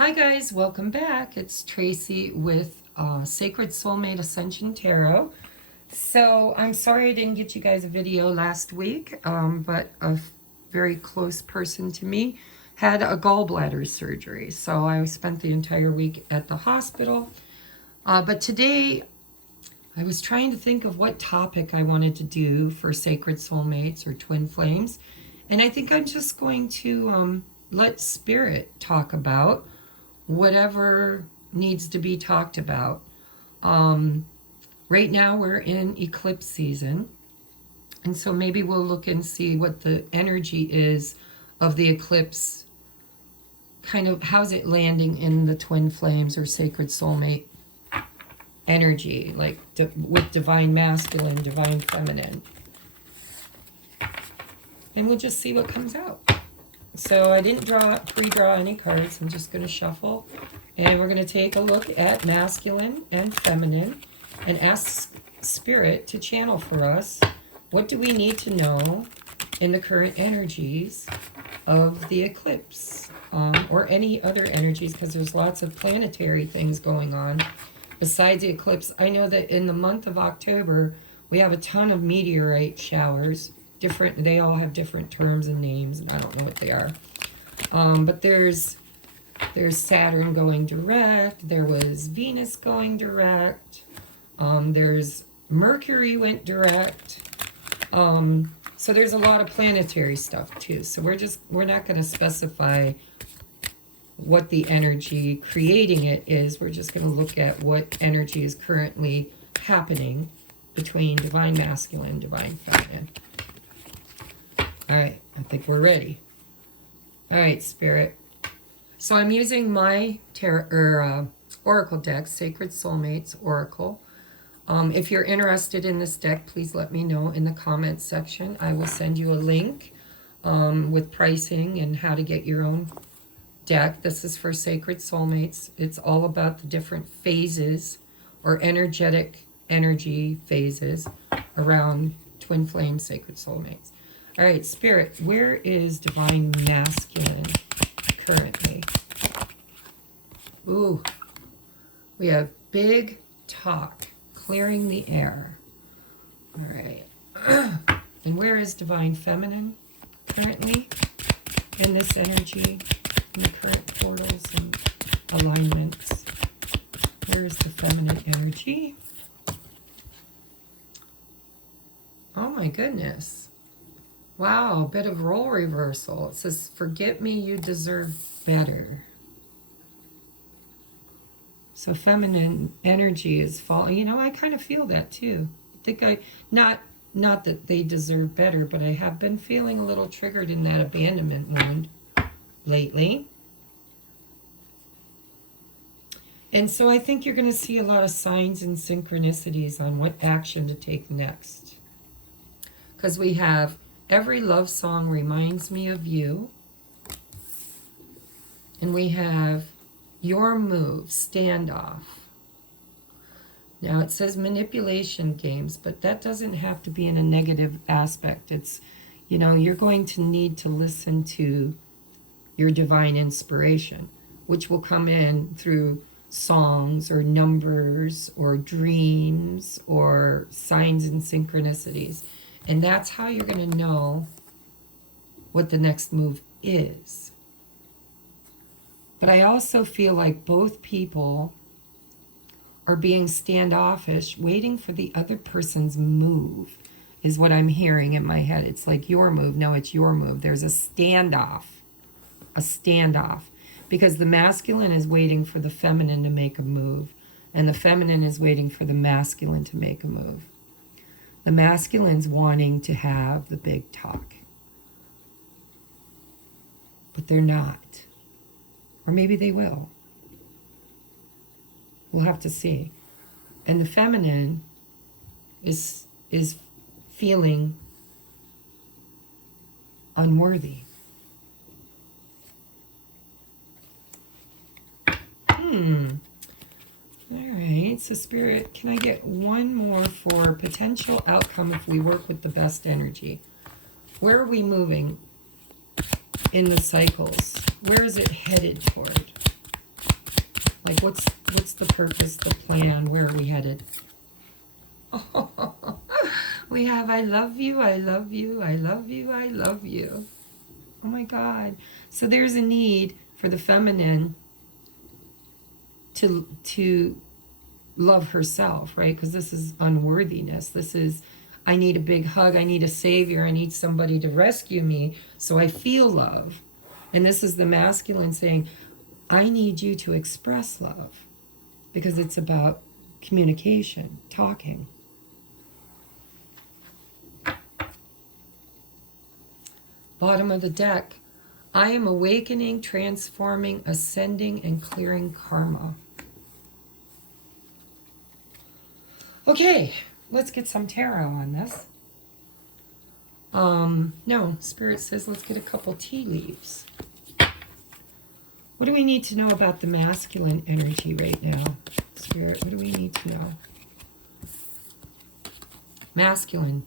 Hi guys, welcome back. It's Tracy with Sacred Soulmate Ascension Tarot. So I'm sorry I didn't get you guys a video last week, but a very close person to me had a gallbladder surgery. So I spent the entire week at the hospital. But today I was trying to think of what topic I wanted to do for Sacred Soulmates or Twin Flames. And I think I'm just going to let Spirit talk about whatever needs to be talked about. Right now we're in eclipse season, and so maybe we'll look and see what the energy is of the eclipse, kind of how's it landing in the twin flames or sacred soulmate energy, like with divine masculine, divine feminine. And we'll just see what comes out. So I didn't pre-draw any cards. I'm just going to shuffle. And we're going to take a look at masculine and feminine and ask Spirit to channel for us. What do we need to know in the current energies of the eclipse? Or any other energies, because there's lots of planetary things going on besides the eclipse. I know that in the month of October, we have a ton of meteorite showers. They all have different terms and names, and I don't know what they are. But there's Saturn going direct. There was Venus going direct. There's Mercury went direct. So there's a lot of planetary stuff too. So we're not going to specify what the energy creating it is. We're just going to look at what energy is currently happening between divine masculine, divine feminine. All right, I think we're ready. All right, Spirit. So I'm using my Oracle deck, Sacred Soulmates Oracle. If you're interested in this deck, please let me know in the comments section. I will send you a link with pricing and how to get your own deck. This is for Sacred Soulmates. It's all about the different phases or energy phases around Twin Flame Sacred Soulmates. All right, Spirit, where is divine masculine currently? Ooh, we have big talk, clearing the air. All right. And where is divine feminine currently in this energy, in the current portals and alignments? Where is the feminine energy? Oh my goodness. Wow, a bit of role reversal. It says, forget me, you deserve better. So feminine energy is falling. You know, I kind of feel that too. I think not that they deserve better, but I have been feeling a little triggered in that abandonment wound lately. And so I think you're going to see a lot of signs and synchronicities on what action to take next. Because we have every love song reminds me of you. And we have your move, standoff. Now it says manipulation games, but that doesn't have to be in a negative aspect. It's, you know, you're going to need to listen to your divine inspiration, which will come in through songs or numbers or dreams or signs and synchronicities. And that's how you're going to know what the next move is. But I also feel like both people are being standoffish, waiting for the other person's move, is what I'm hearing in my head. It's like your move. No, it's your move. There's a standoff. A standoff. Because the masculine is waiting for the feminine to make a move. And the feminine is waiting for the masculine to make a move. The masculine's wanting to have the big talk. But they're not. Or maybe they will. We'll have to see. And the feminine is feeling unworthy. All right, so Spirit, can I get one more for potential outcome if we work with the best energy? Where are we moving in the cycles? Where is it headed toward? Like, what's the purpose, the plan? Where are we headed? Oh, we have I love you, I love you, I love you, I love you. Oh my God. So there's a need for the feminine to love herself, right? Because this is unworthiness. This is, I need a big hug. I need a savior. I need somebody to rescue me so I feel love. And this is the masculine saying, I need you to express love, because it's about communication, talking. Bottom of the deck, I am awakening, transforming, ascending, and clearing karma. Okay, let's get some tarot on this. No, Spirit says let's get a couple tea leaves. What do we need to know about the masculine energy right now? Spirit, what do we need to know? Masculine,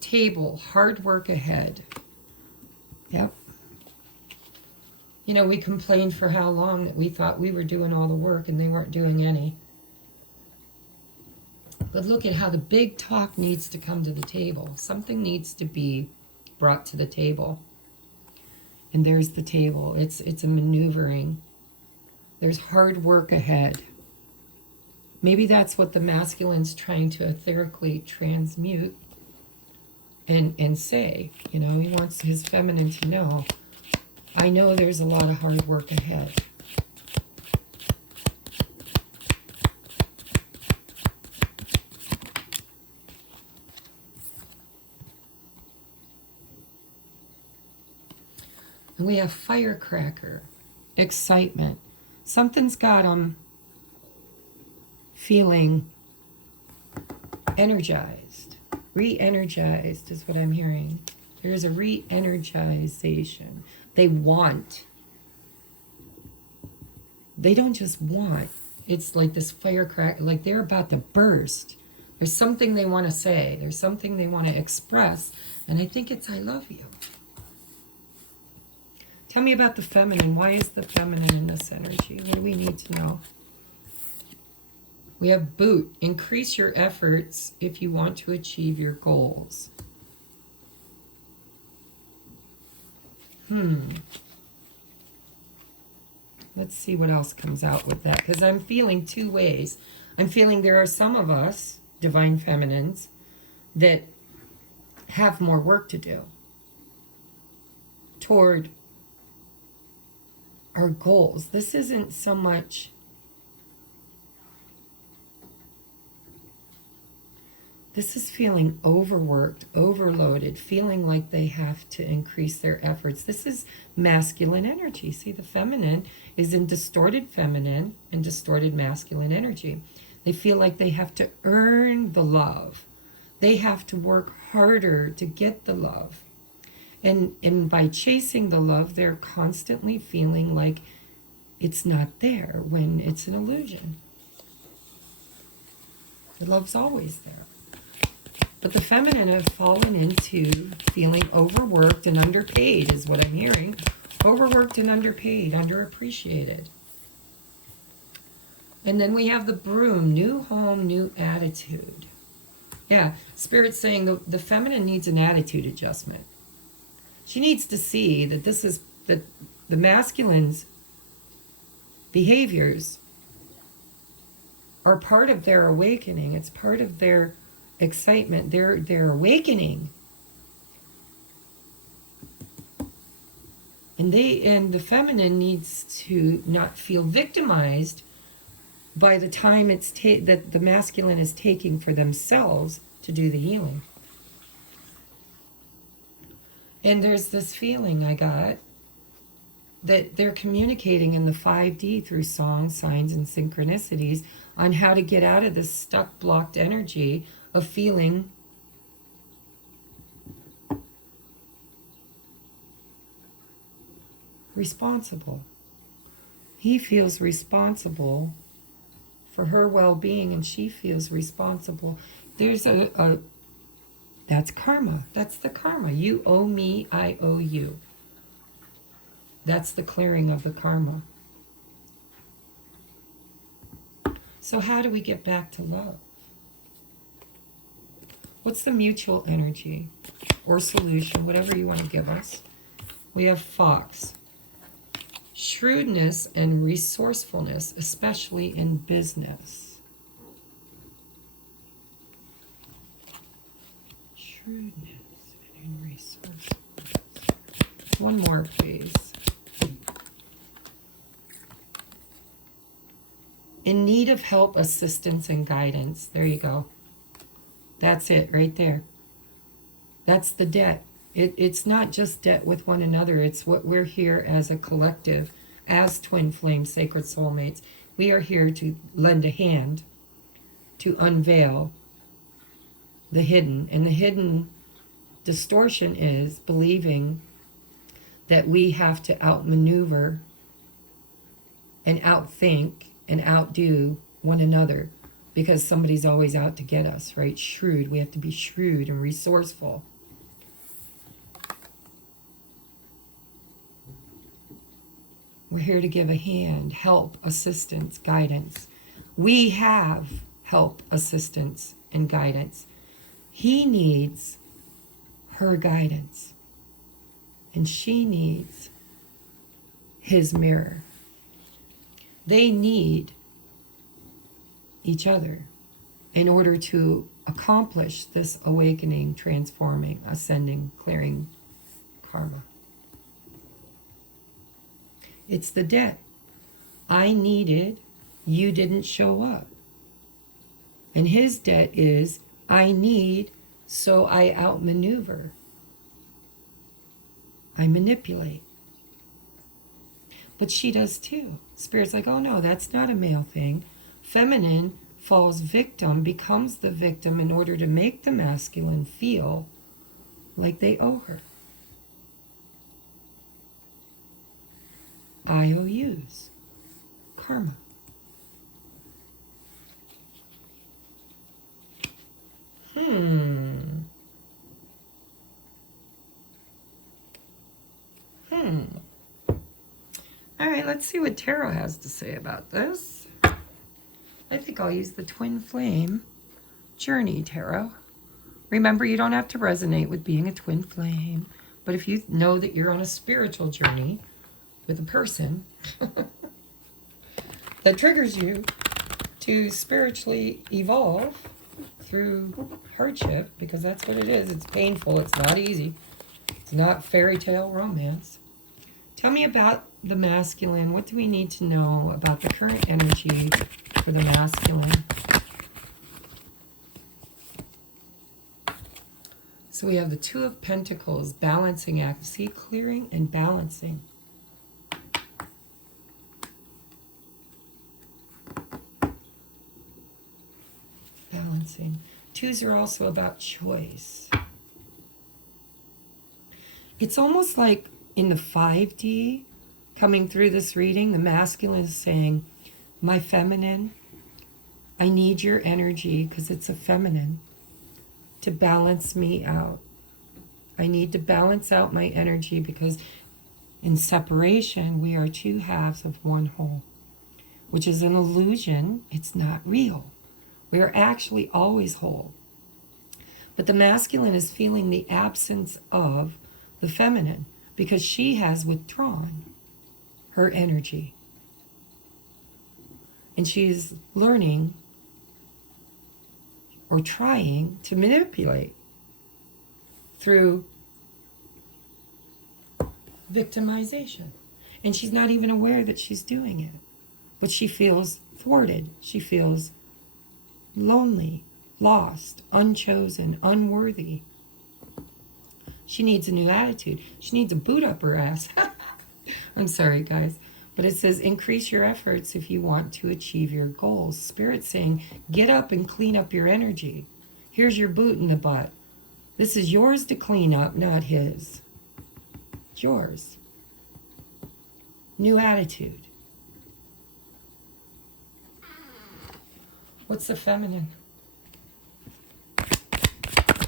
table, hard work ahead. Yep. You know, we complained for how long that we thought we were doing all the work and they weren't doing any. But look at how the big talk needs to come to the table. Something needs to be brought to the table. And there's the table. It's a maneuvering. There's hard work ahead. Maybe that's what the masculine's trying to etherically transmute and say. You know, he wants his feminine to know, I know there's a lot of hard work ahead. And we have firecracker, excitement. Something's got them feeling energized. Re-energized is what I'm hearing. There's a re-energization. They want. They don't just want. It's like this firecracker, like they're about to burst. There's something they want to say. There's something they want to express. And I think it's I love you. Tell me about the feminine. Why is the feminine in this energy? What do we need to know? We have boot. Increase your efforts if you want to achieve your goals. Let's see what else comes out with that. Because I'm feeling two ways. I'm feeling there are some of us, divine feminines, that have more work to do toward our goals. This isn't so much, this is feeling overworked, overloaded, feeling like they have to increase their efforts. This is masculine energy. See, the feminine is in distorted feminine and distorted masculine energy. They feel like they have to earn the love. They have to work harder to get the love. And by chasing the love, they're constantly feeling like it's not there when it's an illusion. The love's always there. But the feminine have fallen into feeling overworked and underpaid is what I'm hearing. Overworked and underpaid, underappreciated. And then we have the broom, new home, new attitude. Yeah, Spirit's saying the feminine needs an attitude adjustment. She needs to see that this is the masculine's behaviors are part of their awakening. It's part of their excitement. They're awakening. And the feminine needs to not feel victimized by the time that the masculine is taking for themselves to do the healing. And there's this feeling I got that they're communicating in the 5D through song, signs, and synchronicities on how to get out of this stuck, blocked energy of feeling responsible. He feels responsible for her well-being, and she feels responsible. There's that's karma. That's the karma. You owe me, I owe you. That's the clearing of the karma. So how do we get back to love? What's the mutual energy or solution, whatever you want to give us? We have Fox. Shrewdness and resourcefulness, especially in business. Shrewdness and resourcefulness. One more, please. In need of help, assistance, and guidance. There you go. That's it right there. That's the debt. It's not just debt with one another. It's what we're here as a collective, as twin flame sacred soulmates. We are here to lend a hand, to unveil the hidden. And the hidden distortion is believing that we have to outmaneuver and outthink and outdo one another because somebody's always out to get us, right? Shrewd. We have to be shrewd and resourceful. We're here to give a hand, help, assistance, guidance. We have help, assistance, and guidance. He needs her guidance, and she needs his mirror. They need each other in order to accomplish this awakening, transforming, ascending, clearing karma. It's the debt. I needed, you didn't show up. And his debt is, I need, so I outmaneuver. I manipulate. But she does too. Spirit's like, oh no, that's not a male thing. Feminine falls victim, becomes the victim in order to make the masculine feel like they owe her. IOUs. Karma. All right, let's see what Tarot has to say about this. I think I'll use the Twin Flame Journey Tarot. Remember, you don't have to resonate with being a twin flame, but if you know that you're on a spiritual journey with a person that triggers you to spiritually evolve through hardship, because that's what it is. It's painful. It's not easy. It's not fairy tale romance. Tell me about the masculine. What do we need to know about the current energy for the masculine? So we have the Two of Pentacles, balancing act. See, clearing and balancing. Balancing. Twos are also about choice. It's almost like in the 5D, coming through this reading, the masculine is saying, my feminine, I need your energy, because it's a feminine, to balance me out. I need to balance out my energy, because in separation, we are two halves of one whole, which is an illusion. It's not real. We are actually always whole. But the masculine is feeling the absence of the feminine because she has withdrawn her energy. And she's learning or trying to manipulate through victimization. And she's not even aware that she's doing it. But she feels thwarted. She feels lonely, lost, unchosen, unworthy. She needs a new attitude. She needs a boot up her ass. I'm sorry, guys. But it says, increase your efforts if you want to achieve your goals. Spirit's saying, get up and clean up your energy. Here's your boot in the butt. This is yours to clean up, not his. It's yours. New attitude. What's the feminine?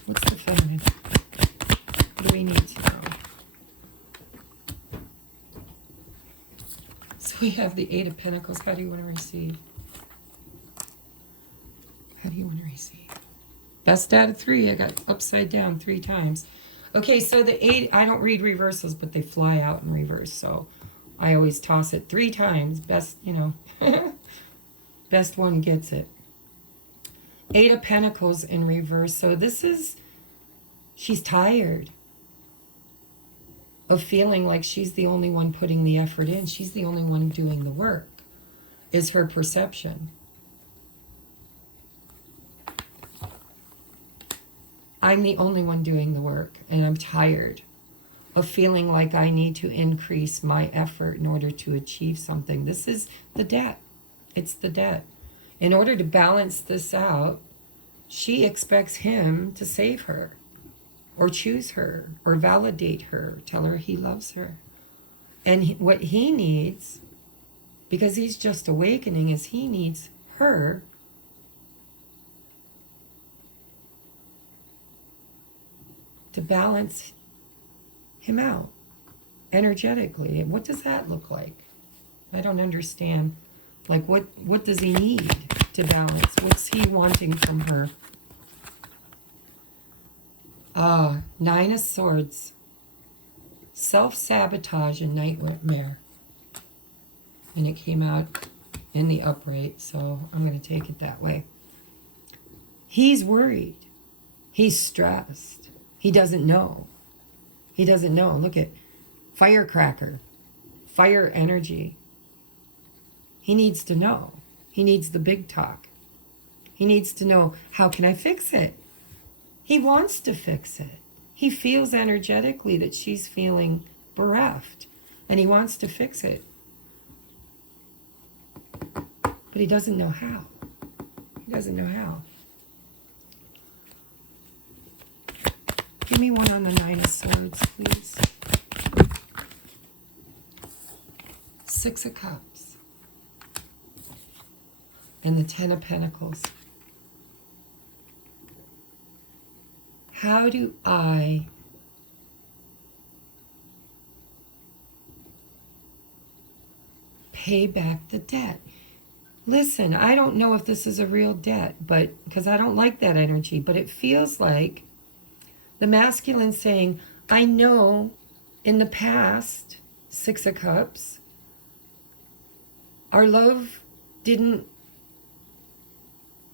What's the feminine? What do we need to know? So we have the Eight of Pentacles. How do you want to receive? do you want to receive? Best out of 3. I got upside down 3 times. Okay, so the 8, I don't read reversals, but they fly out in reverse. So I always toss it 3 times. Best, you know, best one gets it. 8 of Pentacles in reverse. So this is, she's tired of feeling like she's the only one putting the effort in. She's the only one doing the work, is her perception. I'm the only one doing the work, and I'm tired of feeling like I need to increase my effort in order to achieve something. This is the debt. It's the debt. In order to balance this out, she expects him to save her, or choose her, or validate her, tell her he loves her. And what he needs, because he's just awakening, is he needs her to balance him out energetically. And what does that look like? I don't understand. Like, what does he need to balance? What's he wanting from her? 9 of Swords. Self-sabotage and nightmare. And it came out in the upright, so I'm going to take it that way. He's worried. He's stressed. He doesn't know. He doesn't know. Look at firecracker. Fire energy. He needs to know. He needs the big talk. He needs to know, how can I fix it? He wants to fix it. He feels energetically that she's feeling bereft, and he wants to fix it. But he doesn't know how. He doesn't know how. Give me one on the 9 of Swords, please. 6 of Cups. And the 10 of Pentacles. How do I pay back the debt? Listen, I don't know if this is a real debt, but because I don't like that energy, but it feels like the masculine saying, I know in the past, 6 of Cups, our love didn't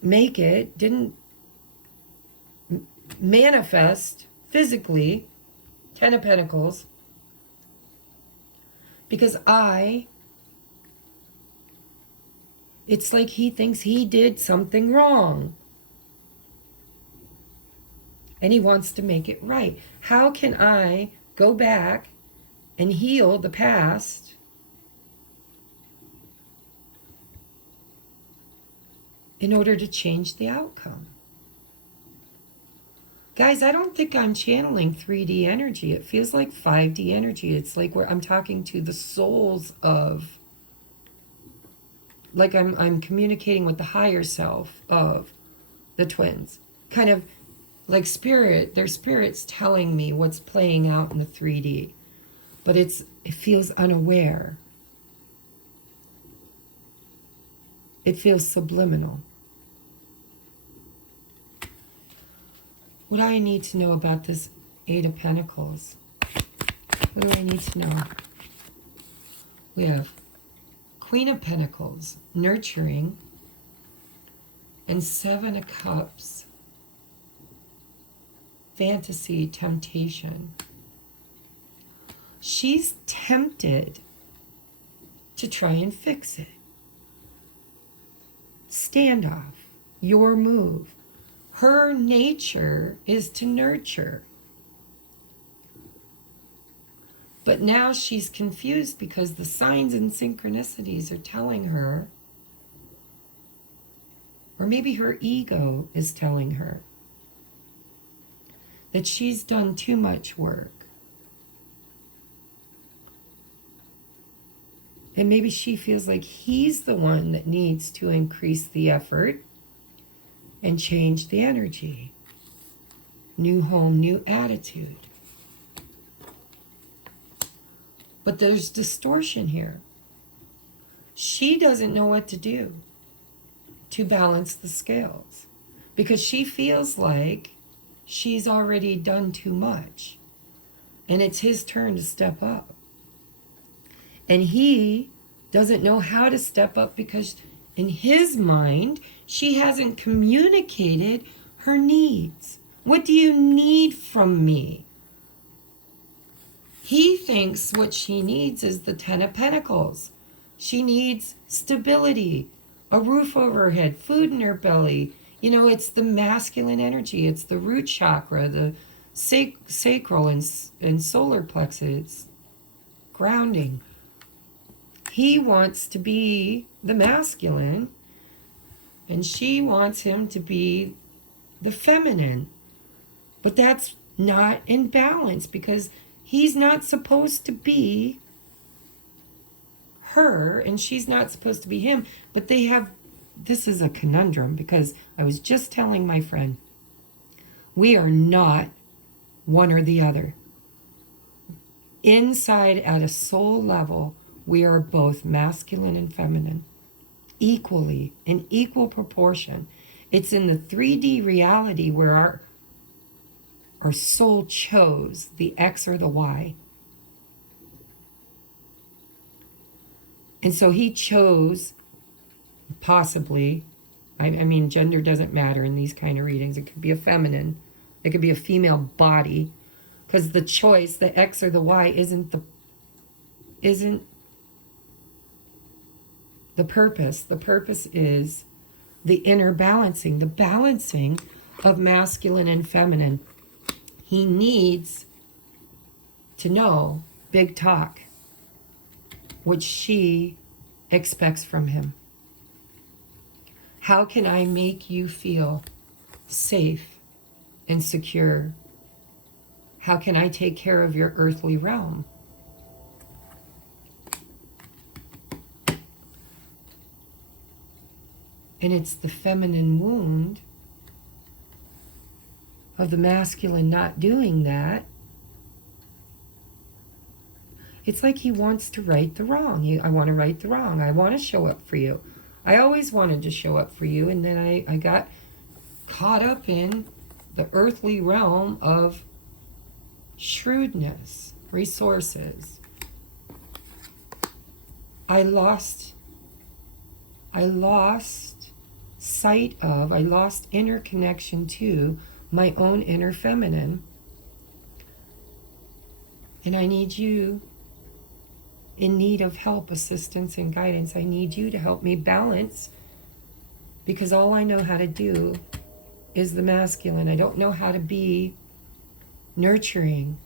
make it, didn't manifest physically, 10 of Pentacles, because it's like he thinks he did something wrong. And he wants to make it right. How can I go back and heal the past in order to change the outcome? Guys, I don't think I'm channeling 3D energy. It feels like 5D energy. It's like where I'm talking to the souls of, like I'm communicating with the higher self of the twins. Kind of like spirit, their spirit's telling me what's playing out in the 3D. But it feels unaware. It feels subliminal. What do I need to know about this 8 of Pentacles? What do I need to know? We have Queen of Pentacles, nurturing, and 7 of Cups, fantasy, temptation. She's tempted to try and fix it. Standoff, your move. Her nature is to nurture. But now she's confused because the signs and synchronicities are telling her, or maybe her ego is telling her, that she's done too much work. And maybe she feels like he's the one that needs to increase the effort and change the energy. New home, new attitude. But there's distortion here. She doesn't know what to do to balance the scales. because she feels like she's already done too much. And it's his turn to step up. And he doesn't know how to step up because in his mind, she hasn't communicated her needs. What do you need from me? He thinks what she needs is the Ten of Pentacles. She needs stability, a roof over her head, food in her belly. You know, it's the masculine energy. It's the root chakra, the sacral and solar plexus, grounding. He wants to be the masculine, and she wants him to be the feminine. But that's not in balance because he's not supposed to be her and she's not supposed to be him. But they have, this is a conundrum because I was just telling my friend, we are not one or the other. Inside at a soul level, we are both masculine and feminine, equally, in equal proportion. It's in the 3D reality where our soul chose the X or the Y. And so he chose, possibly, I mean, gender doesn't matter in these kind of readings. It could be a feminine, it could be a female body, because the choice, the X or the Y, isn't the purpose. The purpose is the inner balancing, the balancing of masculine and feminine. He needs to know big talk, which she expects from him. How can I make you feel safe and secure? How can I take care of your earthly realm? And it's the feminine wound of the masculine not doing that. It's like he wants to right the wrong. I want to right the wrong. I want to show up for you. I always wanted to show up for you, and then I got caught up in the earthly realm of shrewdness, resources. I lost sight of, I lost inner connection to my own inner feminine. And I need you in need of help, assistance, and guidance. I need you to help me balance, because all I know how to do is the masculine. I don't know how to be nurturing.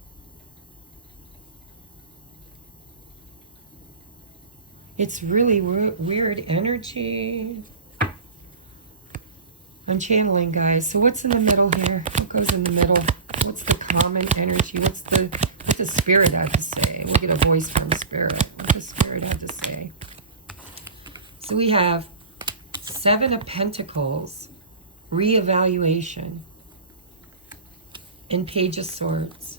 It's really weird energy. I'm channeling, guys. So what's in the middle here? What goes in the middle? What's the common energy? What's the spirit have to say? We'll get a voice from spirit. What does spirit have to say? So we have Seven of Pentacles, reevaluation, and Page of Swords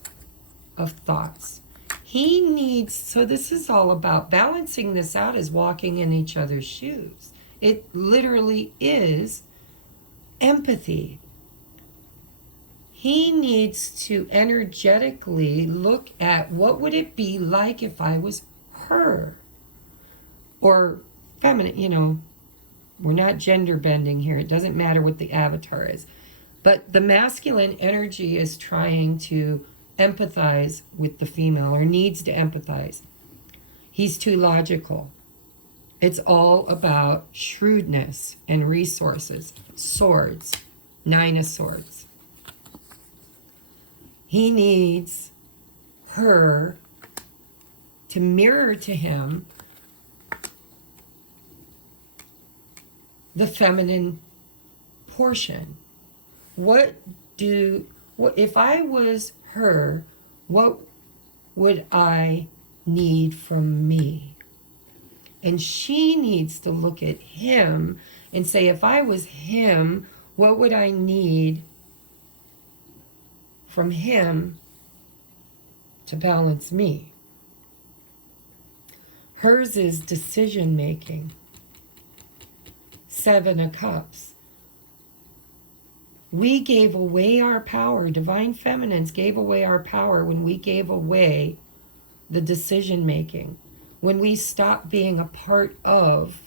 of thoughts. He needs, so this is all about balancing this out, is walking in each other's shoes. It literally is empathy. He needs to energetically look at what would it be like if I was her, or feminine. You know, we're not gender bending here. It doesn't matter what the avatar is. But the masculine energy is trying to empathize with the female, or needs to empathize. He's too logical. It's all about shrewdness and resources. Swords, Nine of Swords. He needs her to mirror to him the feminine portion. What if I was her, what would I need from me? And she needs to look at him and say, if I was him, what would I need from him to balance me? Hers is decision making. Seven of Cups. We gave away our power. Divine feminines gave away our power when we gave away the decision making. When we stopped being a part of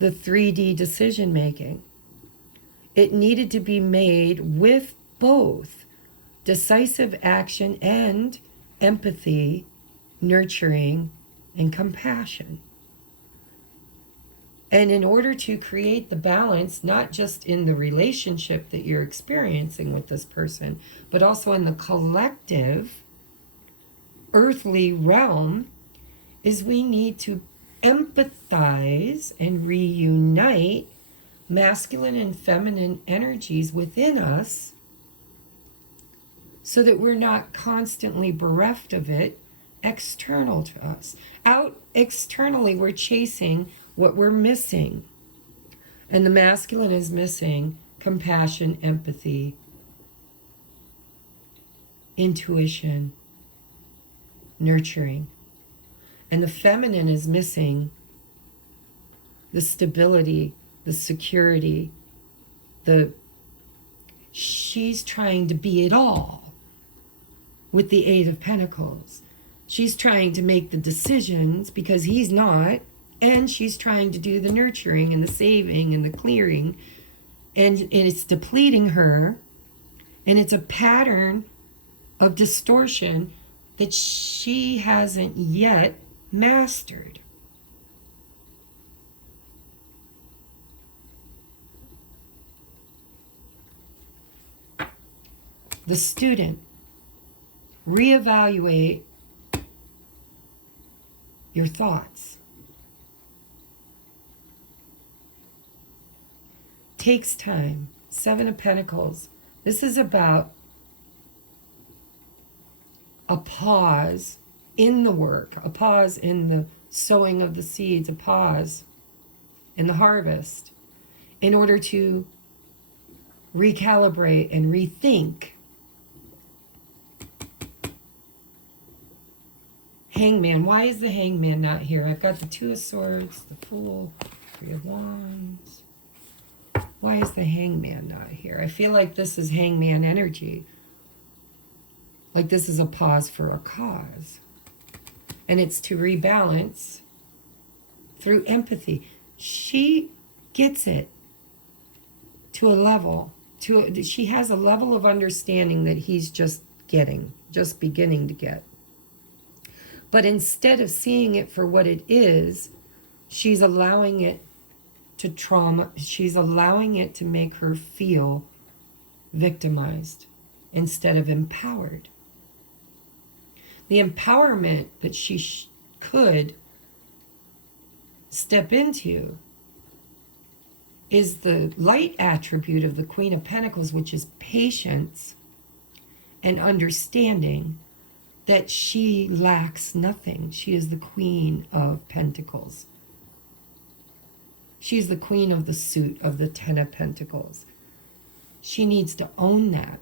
the 3D decision making. It needed to be made with both decisive action and empathy, nurturing, and compassion. And in order to create the balance, not just in the relationship that you're experiencing with this person, but also in the collective earthly realm, is we need to empathize and reunite masculine and feminine energies within us so that we're not constantly bereft of it external to us. Out externally, we're chasing what we're missing. And the masculine is missing compassion, empathy, intuition, nurturing. And the feminine is missing the stability, the security, she's trying to be it all with the Eight of Pentacles. She's trying to make the decisions because he's not, and she's trying to do the nurturing and the saving and the clearing, and it's depleting her, and it's a pattern of distortion that she hasn't yet mastered. The student, reevaluate your thoughts. Takes time. Seven of Pentacles. This is about a pause in the work, a pause in the sowing of the seeds, a pause in the harvest, in order to recalibrate and rethink. Hangman. Why is the Hangman not here? I've got the Two of Swords, the Fool, Three of Wands. Why is the Hangman not here? I feel like this is Hangman energy. Like this is a pause for a cause. And it's to rebalance through empathy. She gets it to a level. She has a level of understanding that he's just beginning to get. But instead of seeing it for what it is, she's allowing it to trauma. She's allowing it to make her feel victimized instead of empowered. The empowerment that she could step into is the light attribute of the Queen of Pentacles, which is patience and understanding that she lacks nothing. She is the Queen of Pentacles. She's the Queen of the suit of the Ten of Pentacles. She needs to own that.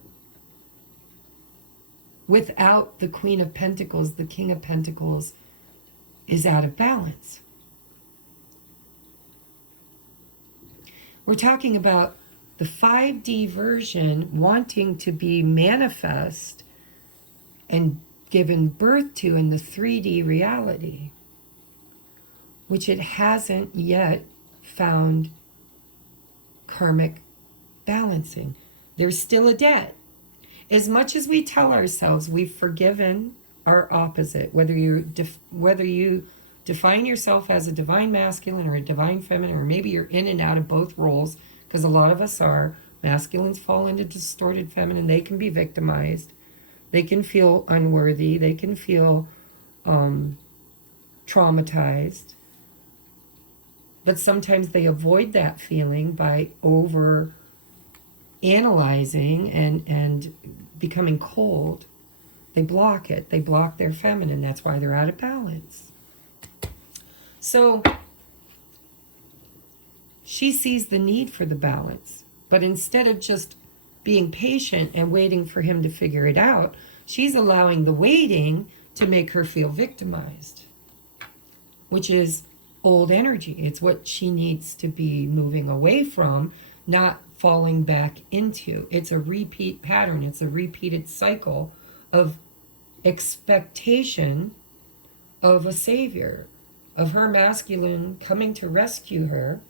Without the Queen of Pentacles, the King of Pentacles is out of balance. We're talking about the 5D version wanting to be manifest and given birth to in the 3D reality, which it hasn't yet found karmic balancing. There's still a debt. As much as we tell ourselves we've forgiven our opposite, whether you define yourself as a divine masculine or a divine feminine, or maybe you're in and out of both roles, because a lot of us are. Masculines fall into distorted feminine. They can be victimized. They can feel unworthy. They can feel traumatized. But sometimes they avoid that feeling by over analyzing and becoming cold. They block it. They block their feminine. That's why they're out of balance. So she sees the need for the balance. But instead of just being patient and waiting for him to figure it out, she's allowing the waiting to make her feel victimized, which is old energy. It's what she needs to be moving away from, not falling back into. It's a repeat pattern. It's a repeated cycle of expectation of a savior, of her masculine coming to rescue her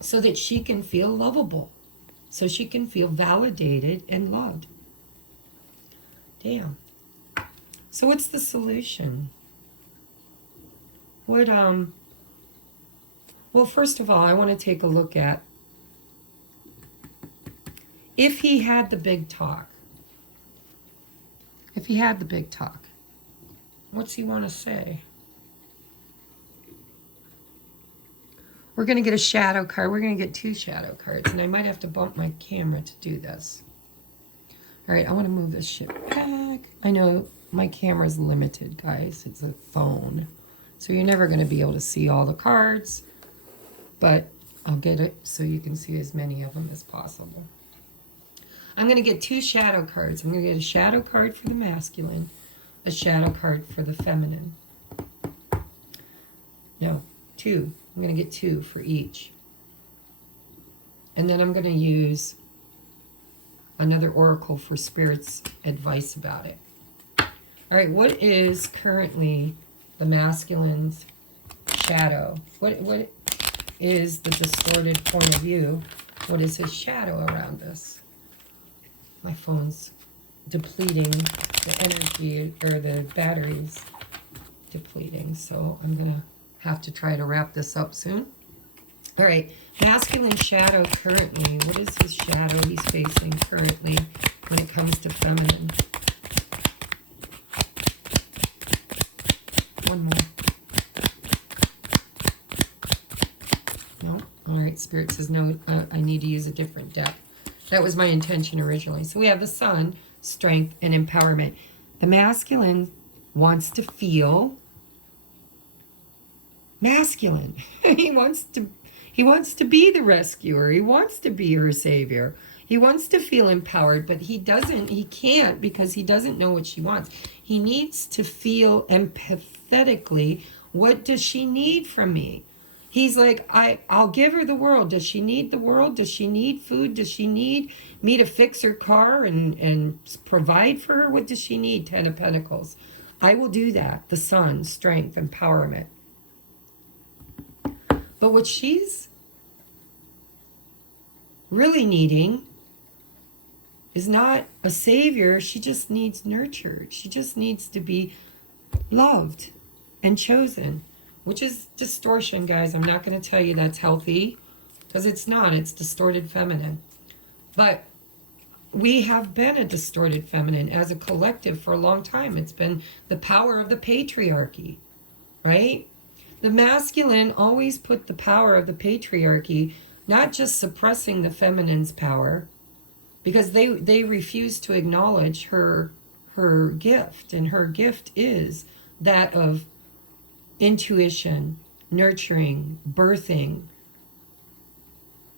so that she can feel lovable, so she can feel validated and loved. Damn. So what's the solution? What, well, first of all, I want to take a look at if he had the big talk. If he had the big talk, what's he want to say? We're going to get a shadow card. We're going to get 2 shadow cards, and I might have to bump my camera to do this. All right, I want to move this shit back. I know my camera's limited, guys. It's a phone. So you're never going to be able to see all the cards, but I'll get it so you can see as many of them as possible. I'm going to get 2 shadow cards. I'm going to get a shadow card for the masculine, a shadow card for the feminine. No, 2. I'm going to get 2 for each. And then I'm going to use another oracle for Spirit's advice about it. All right, what is currently the masculine's shadow? What is the distorted point of view? What is his shadow around this? My phone's depleting the energy, or the batteries depleting, so I'm gonna have to try to wrap this up soon. All right, masculine shadow currently. What is his shadow he's facing currently when it comes to feminine? One more. No? All right, Spirit says no, I need to use a different deck. That was my intention originally. So we have the Sun, strength, and empowerment. The masculine wants to feel masculine. He wants to be the rescuer. He wants to be her savior. He wants to feel empowered, but he can't because he doesn't know what she wants. He needs to feel empathetically, what does she need from me? He's like, I'll give her the world. Does she need the world? Does she need food? Does she need me to fix her car and provide for her? What does she need? 10 of Pentacles. I will do that. The Sun, strength, empowerment. But what she's really needing is not a savior. She just needs nurtured. She just needs to be loved and chosen. Which is distortion, guys. I'm not going to tell you that's healthy, because it's not. It's distorted feminine. But we have been a distorted feminine as a collective for a long time. It's been the power of the patriarchy, right? The masculine always put the power of the patriarchy, not just suppressing the feminine's power, because they refuse to acknowledge her gift. And her gift is that of intuition, nurturing, birthing,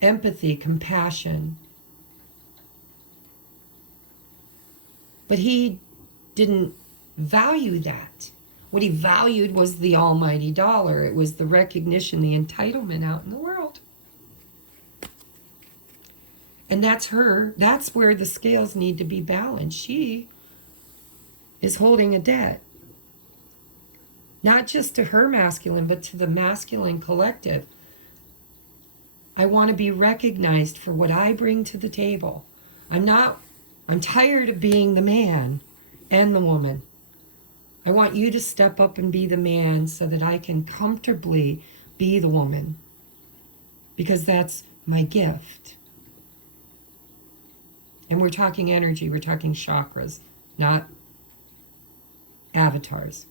empathy, compassion. But he didn't value that. What he valued was the almighty dollar. It was the recognition, the entitlement out in the world. And that's where the scales need to be balanced. She is holding a debt. Not just to her masculine, but to the masculine collective. I want to be recognized for what I bring to the table. I'm tired of being the man and the woman. I want you to step up and be the man so that I can comfortably be the woman. Because that's my gift. And we're talking energy, we're talking chakras, not avatars.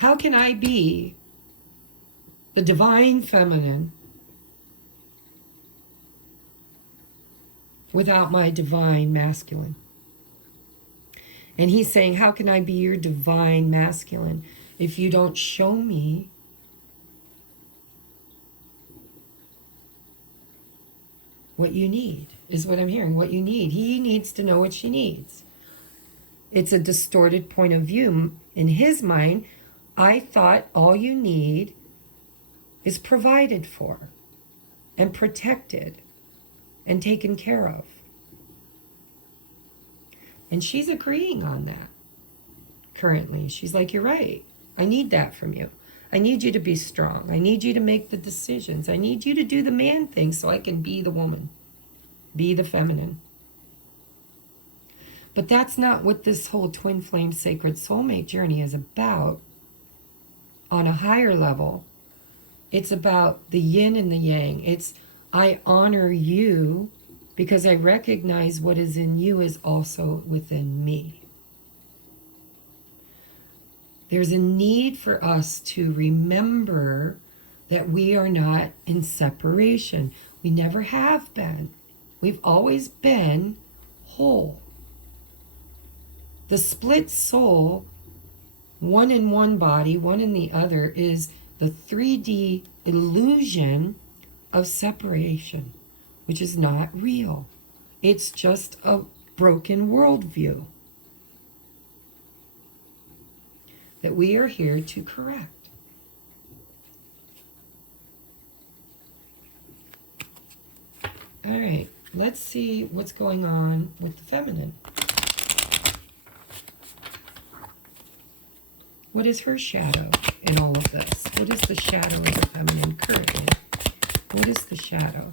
How can I be the divine feminine without my divine masculine? And he's saying, how can I be your divine masculine if you don't show me what you need, is what I'm hearing, what you need. He needs to know what she needs. It's a distorted point of view. In his mind, I thought all you need is provided for and protected and taken care of. And she's agreeing on that currently. She's like, you're right. I need that from you. I need you to be strong. I need you to make the decisions. I need you to do the man thing so I can be the woman, be the feminine. But that's not what this whole twin flame sacred soulmate journey is about on a higher level. It's about the yin and the yang. It's, I honor you because I recognize what is in you is also within me. There's a need for us to remember that we are not in separation. We never have been. We've always been whole. The split soul, one in one body, one in the other, is the 3D illusion of separation, which is not real. It's just a broken worldview that we are here to correct. All right, let's see what's going on with the feminine. What is her shadow in all of this? What is the shadow of the feminine currently? What is the shadow?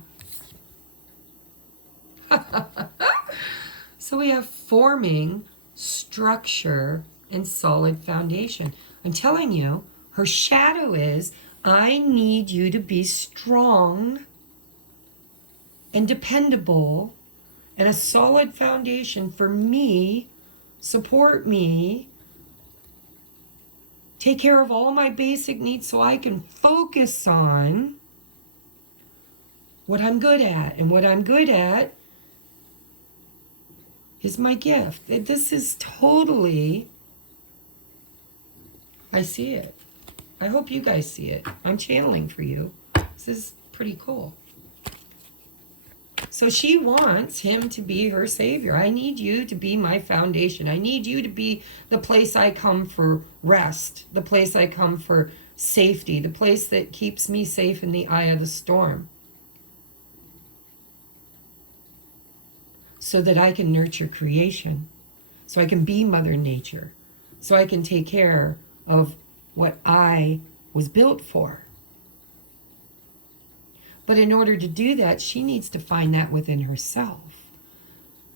So we have forming, structure, and solid foundation. I'm telling you, her shadow is, I need you to be strong and dependable and a solid foundation for me, support me, take care of all my basic needs so I can focus on what I'm good at. And what I'm good at is my gift. This is totally, I see it. I hope you guys see it. I'm channeling for you. This is pretty cool. So she wants him to be her savior. I need you to be my foundation. I need you to be the place I come for rest, the place I come for safety, the place that keeps me safe in the eye of the storm, so that I can nurture creation, so I can be Mother Nature, so I can take care of what I was built for. But in order to do that, she needs to find that within herself,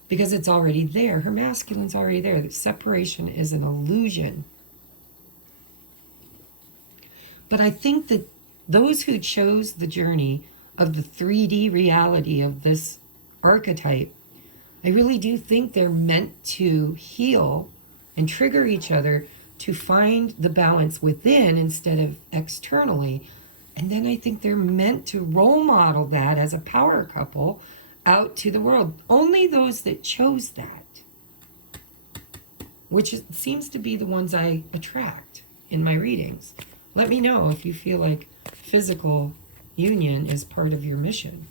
because it's already there. Her masculine's already there. The separation is an illusion. But I think that those who chose the journey of the 3D reality of this archetype, I really do think they're meant to heal and trigger each other to find the balance within instead of externally. And then I think they're meant to role model that as a power couple out to the world. Only those that chose that, which seems to be the ones I attract in my readings. Let me know if you feel like physical union is part of your mission.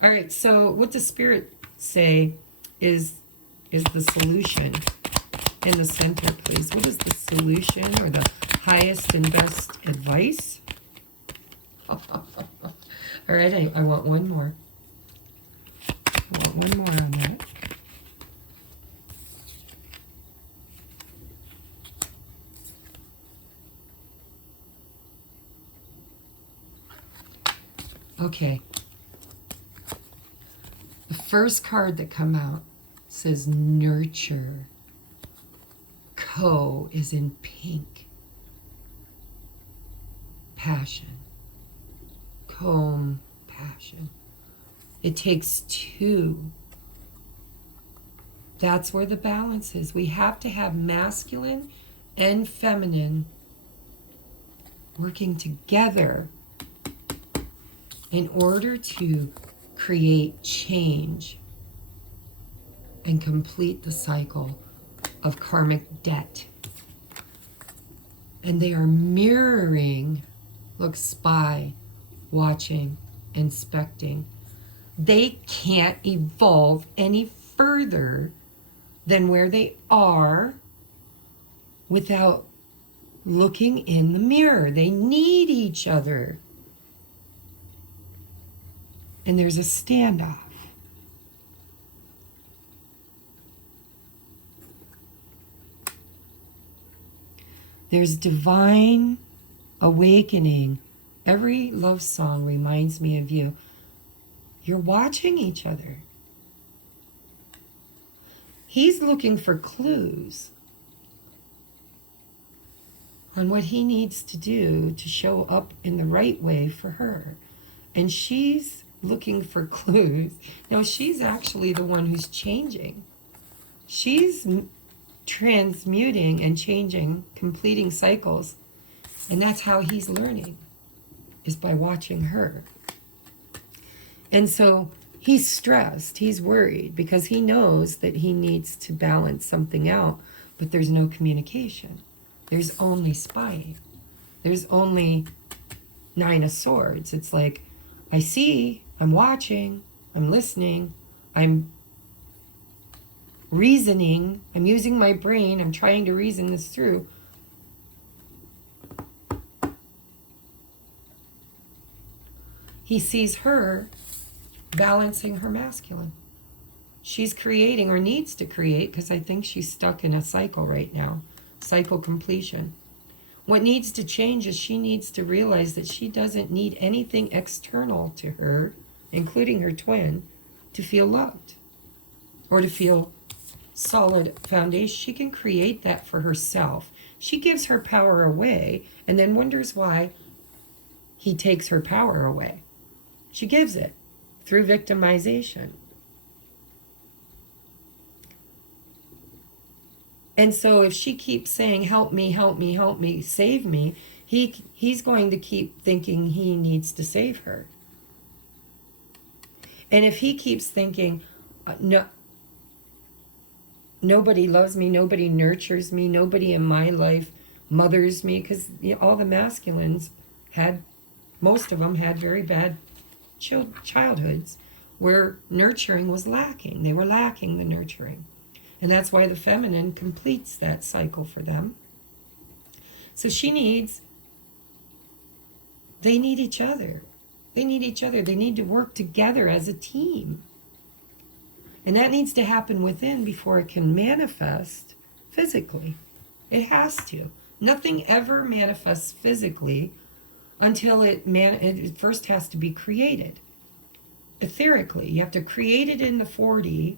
All right, so what does Spirit say is the solution in the center, please? What is the solution or the highest and best advice? All right, I want one more. I want one more on that. Okay. The first card that come out says nurture. Co is in pink. Passion. Compassion. It takes two. That's where the balance is. We have to have masculine and feminine working together in order to create change and complete the cycle of karmic debt. And they are mirroring, look, spy, watching, inspecting. They can't evolve any further than where they are without looking in the mirror. They need each other. And there's a standoff. There's divine awakening. Every love song reminds me of you. You're watching each other. He's looking for clues on what he needs to do to show up in the right way for her. And she's looking for clues. Now, she's actually the one who's changing. She's transmuting and changing, completing cycles. And that's how he's learning, is by watching her. And so he's stressed, he's worried, because he knows that he needs to balance something out, but there's no communication. There's only spying. There's only 9 of Swords. It's like, I see, I'm watching, I'm listening, I'm reasoning, I'm using my brain, I'm trying to reason this through. He sees her balancing her masculine. She's creating, or needs to create, because I think she's stuck in a cycle right now. Cycle completion. What needs to change is she needs to realize that she doesn't need anything external to her, including her twin, to feel loved or to feel solid foundation. She can create that for herself. She gives her power away and then wonders why he takes her power away. She gives it through victimization. And so if she keeps saying, help me, help me, help me, save me, he's going to keep thinking he needs to save her. And if he keeps thinking, no, nobody loves me, nobody nurtures me, nobody in my life mothers me, because all the masculines had, most of them had very bad childhoods where nurturing was lacking. They were lacking the nurturing. And that's why the feminine completes that cycle for them. So they need each other. They need each other. They need to work together as a team. And that needs to happen within before it can manifest physically. It has to. Nothing ever manifests physically until it first has to be created. Etherically, you have to create it in the 4D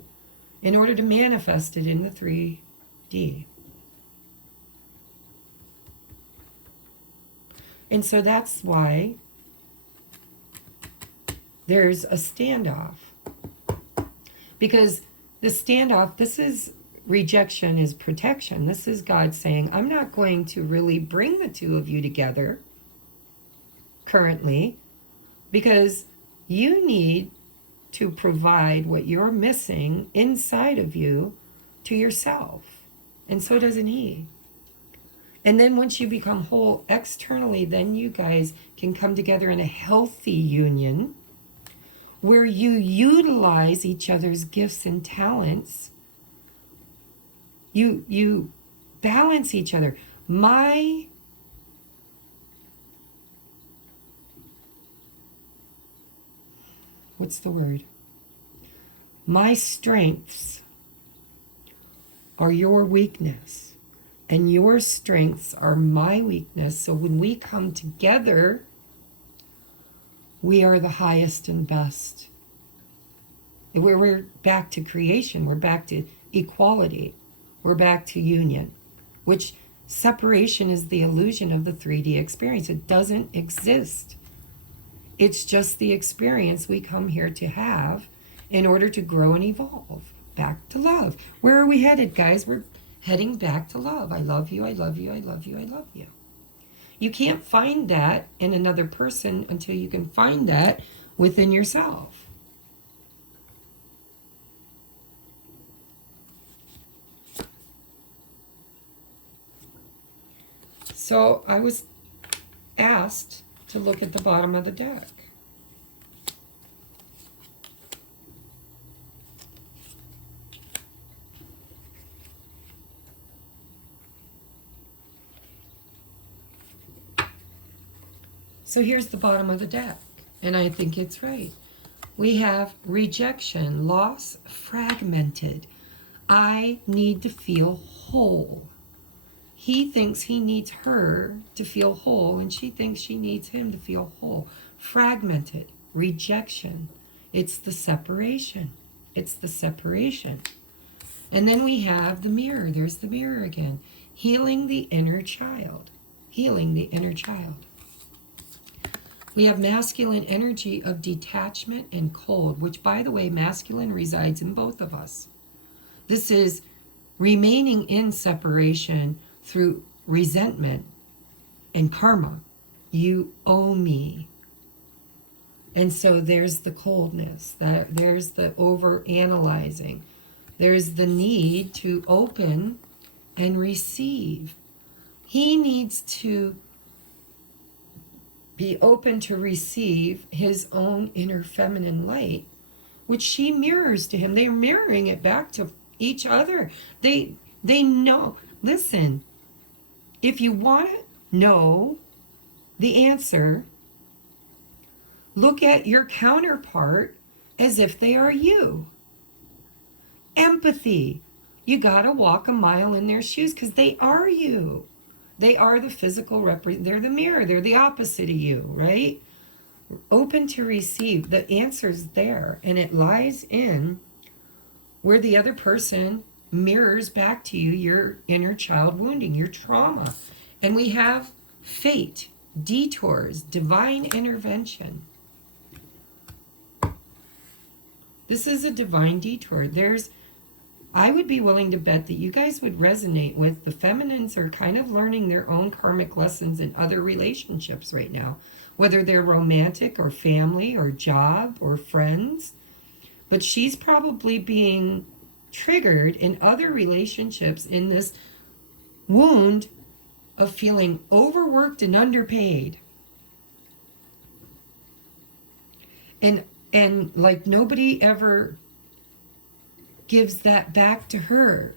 in order to manifest it in the 3D. And so that's why there's a standoff. Because the standoff, this is rejection is protection. This is God saying, I'm not going to really bring the two of you together currently, because you need to provide what you're missing inside of you to yourself. And so doesn't he. And then once you become whole externally, then you guys can come together in a healthy union where you utilize each other's gifts and talents. You balance each other. What's the word? My strengths are your weakness, and your strengths are my weakness. So when we come together, we are the highest and best. We're back to creation. We're back to equality. We're back to union, which separation is the illusion of the 3D experience. It doesn't exist. It's just the experience we come here to have in order to grow and evolve. Back to love. Where are we headed, guys? We're heading back to love. I love you, I love you, I love you, I love you. You can't find that in another person until you can find that within yourself. So I was asked to look at the bottom of the deck. So here's the bottom of the deck, and I think it's right. We have rejection, loss, fragmented. I need to feel whole. He thinks he needs her to feel whole, and she thinks she needs him to feel whole. Fragmented, rejection. It's the separation. It's the separation. And then we have the mirror. There's the mirror again. Healing the inner child. Healing the inner child. We have masculine energy of detachment and cold, which, by the way, masculine resides in both of us. This is remaining in separation through resentment and karma. You owe me. And so there's the coldness, there's the over-analyzing. There's the need to open and receive. He needs to be open to receive his own inner feminine light, which she mirrors to him. They're mirroring it back to each other. They know. Listen, if you want to know the answer, look at your counterpart as if they are you. Empathy. You got to walk a mile in their shoes because they are you. They are the physical they're the mirror. They're the opposite of you, right? Open to receive. The answer's there, and it lies in where the other person mirrors back to you your inner child wounding, your trauma. And we have fate, detours, divine intervention. This is a divine detour. I would be willing to bet that you guys would resonate with the feminines are kind of learning their own karmic lessons in other relationships right now, whether they're romantic or family or job or friends. But she's probably being triggered in other relationships in this wound of feeling overworked and underpaid. And like nobody ever gives that back to her.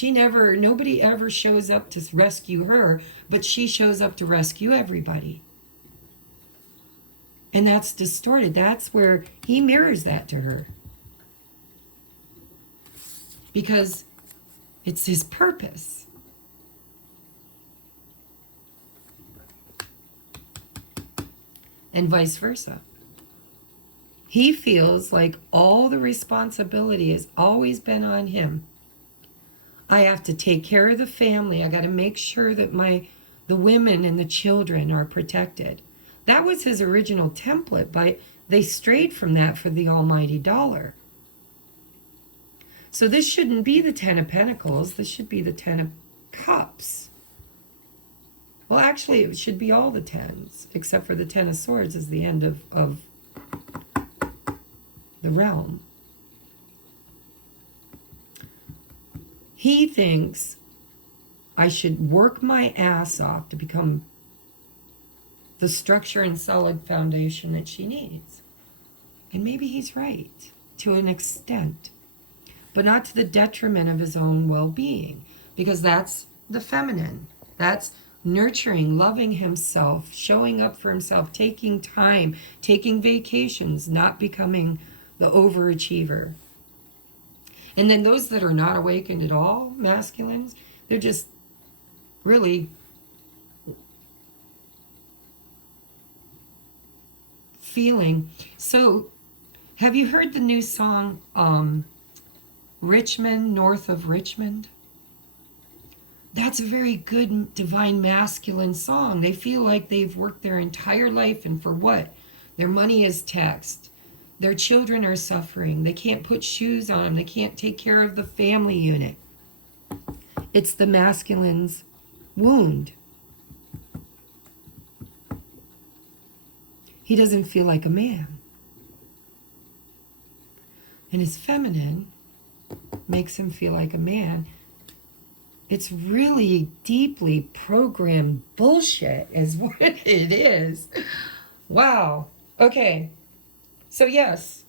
Nobody ever shows up to rescue her, but she shows up to rescue everybody. And that's distorted. That's where he mirrors that to her. Because it's his purpose. And vice versa. He feels like all the responsibility has always been on him. I have to take care of the family. I got to make sure that the women and the children are protected. That was his original template, but they strayed from that for the almighty dollar. So this shouldn't be the 10 of Pentacles. This should be the 10 of Cups. Well, actually, it should be all the 10s, except for the 10 of Swords is the end of the realm. He thinks I should work my ass off to become the structure and solid foundation that she needs. And maybe he's right to an extent, but not to the detriment of his own well-being, because that's the feminine. That's nurturing, loving himself, showing up for himself, taking time, taking vacations, not becoming the overachiever. And then those that are not awakened at all, masculines, they're just really feeling. So have you heard the new song, Richmond, North of Richmond? That's a very good divine masculine song. They feel like they've worked their entire life, and for what? Their money is taxed. Their children are suffering. They can't put shoes on them. They can't take care of the family unit. It's the masculine's wound. He doesn't feel like a man. And his feminine makes him feel like a man. It's really deeply programmed bullshit is what it is. Wow. Okay. So yes,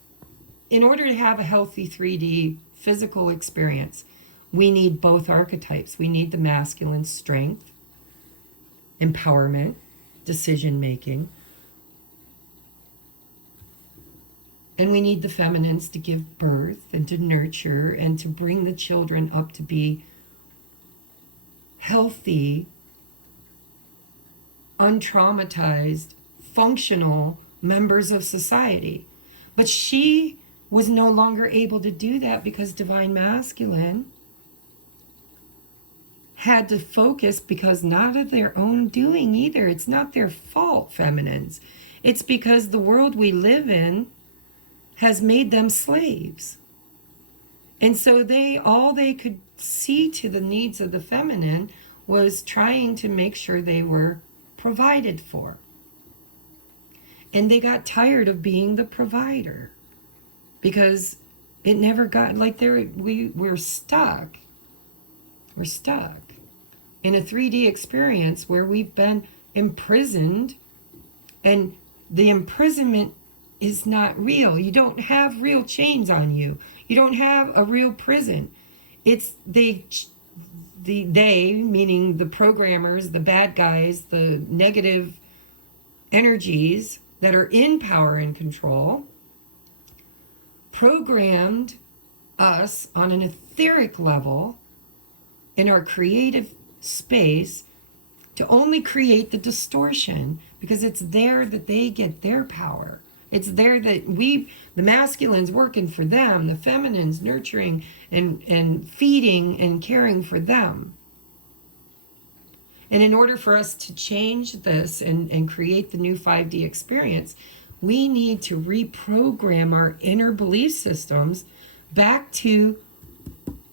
in order to have a healthy 3D physical experience, we need both archetypes. We need the masculine strength, empowerment, decision-making. And we need the feminines to give birth and to nurture and to bring the children up to be healthy, untraumatized, functional members of society. But she was no longer able to do that because Divine Masculine had to focus, because not of their own doing either. It's not their fault, feminines. It's because the world we live in has made them slaves. And so all they could see to the needs of the feminine was trying to make sure they were provided for. And they got tired of being the provider because it never got, like, we're stuck. We're stuck in a 3D experience where we've been imprisoned, and the imprisonment is not real. You don't have real chains on you. You don't have a real prison. It's they, meaning the programmers, the bad guys, the negative energies that are in power and control, programmed us on an etheric level in our creative space to only create the distortion, because it's there that they get their power. It's there that the masculine's working for them, the feminine's nurturing and feeding and caring for them. And in order for us to change this and create the new 5D experience, we need to reprogram our inner belief systems back to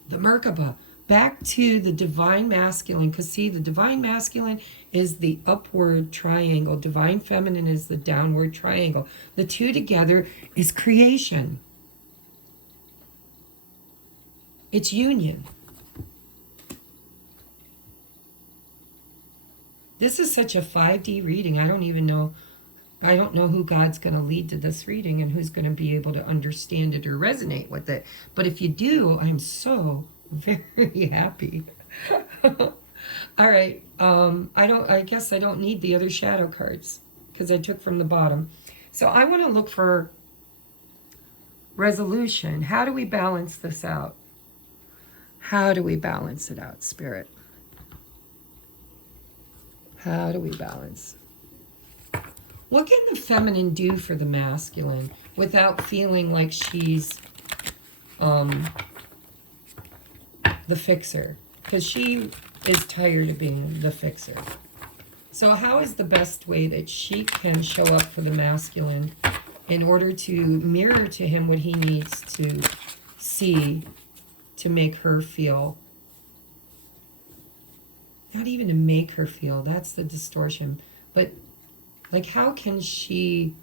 the Merkaba, back to the Divine Masculine. Because see, the Divine Masculine is the upward triangle. Divine Feminine is the downward triangle. The two together is creation. It's union. This is such a 5D reading. I don't know who God's going to lead to this reading and who's going to be able to understand it or resonate with it. But if you do, I'm so very happy. All right. I guess I don't need the other shadow cards because I took from the bottom. So I want to look for resolution. How do we balance this out? How do we balance it out, Spirit? How do we balance? What can the feminine do for the masculine without feeling like she's the fixer? Because she is tired of being the fixer. So how is the best way that she can show up for the masculine in order to mirror to him what he needs to see to make her feel? Not even to make her feel, that's the distortion. But like, how can she